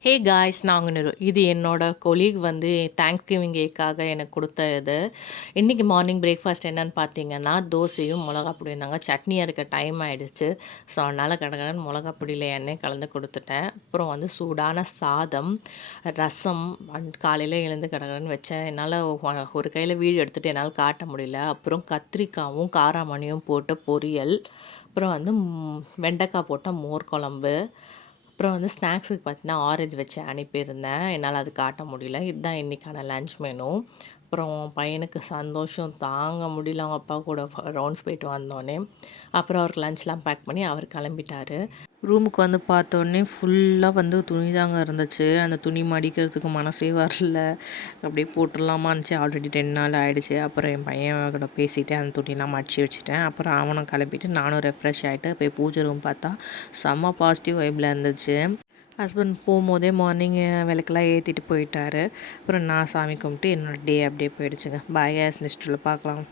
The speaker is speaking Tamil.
ஹே காய்ஸ் நான் உங்க நிரு. இது என்னோட கொலீக் வந்து தேங்க்ஸ் கிவிங் டேக்காக எனக்கு கொடுத்த இது. இன்றைக்கி மார்னிங் பிரேக்ஃபாஸ்ட் என்னன்னு பார்த்தீங்கன்னா, தோசையும் மிளகா பொடியும் இருந்தாங்க. சட்னி அரைக்க டைம் ஆகிடுச்சு. ஸோ அதனால் கடகடன்னு மிளகா பொடியில் எண்ணெய் கலந்து கொடுத்துட்டேன். அப்புறம் வந்து சூடான சாதம், ரசம் காலையில் எழுந்து கடகடன்னு வச்சேன். என்னால் ஒரு கையில் வீடியோ எடுத்துகிட்டு என்னால் காட்ட முடியல. அப்புறம் கத்திரிக்காவும் காராமணியும் போட்டு பொரியல், அப்புறம் வந்து வெண்டைக்காய் போட்ட மோர் குழம்பு, அப்புறம் வந்து ஸ்நாக்ஸுக்கு பார்த்தீங்கன்னா, ஆரஞ்சு வச்சு அனுப்பியிருந்தேன். என்னால அது காட்ட முடியல. இதுதான் இன்னைக்கான லன்ச் மெனு. அப்புறம் பையனுக்கு சந்தோஷம் தாங்க முடியல. அவங்க அப்பா கூட ரவுண்ட்ஸ் போயிட்டு வந்தோனே. அப்புறம் அவருக்கு லன்ச்லாம் பேக் பண்ணி அவர் கிளம்பிட்டாரு. ரூமுக்கு வந்து பார்த்தோன்னே ஃபுல்லாக வந்து துணி தாங்க இருந்துச்சு. அந்த துணி மடிக்கிறதுக்கு மனசே வரல. அப்படியே போட்டுடலாமான்னுச்சு. ஆல்ரெடி 10 நாள் ஆயிடுச்சு. அப்புறம் என் பையன் கூட பேசிட்டு அந்த துணிலாம் மடிச்சு வச்சுட்டேன். அப்புறம் அவனும் கிளம்பிட்டு நானும் ரெஃப்ரெஷ் ஆகிட்டு போய் பூஜை ரூம் பார்த்தா செம்ம பாசிட்டிவ் வைப்பில் இருந்துச்சு. ஹஸ்பண்ட் போகும்போதே மார்னிங் விளக்கெல்லாம் ஏற்றிட்டு போயிட்டாரு. அப்புறம் நான் சாமி கும்பிட்டு என்னோடய டே அப்படியே போயிடுச்சுங்க. பாய் கேஸ், நெக்ஸ்ட்டில் பார்க்கலாம்.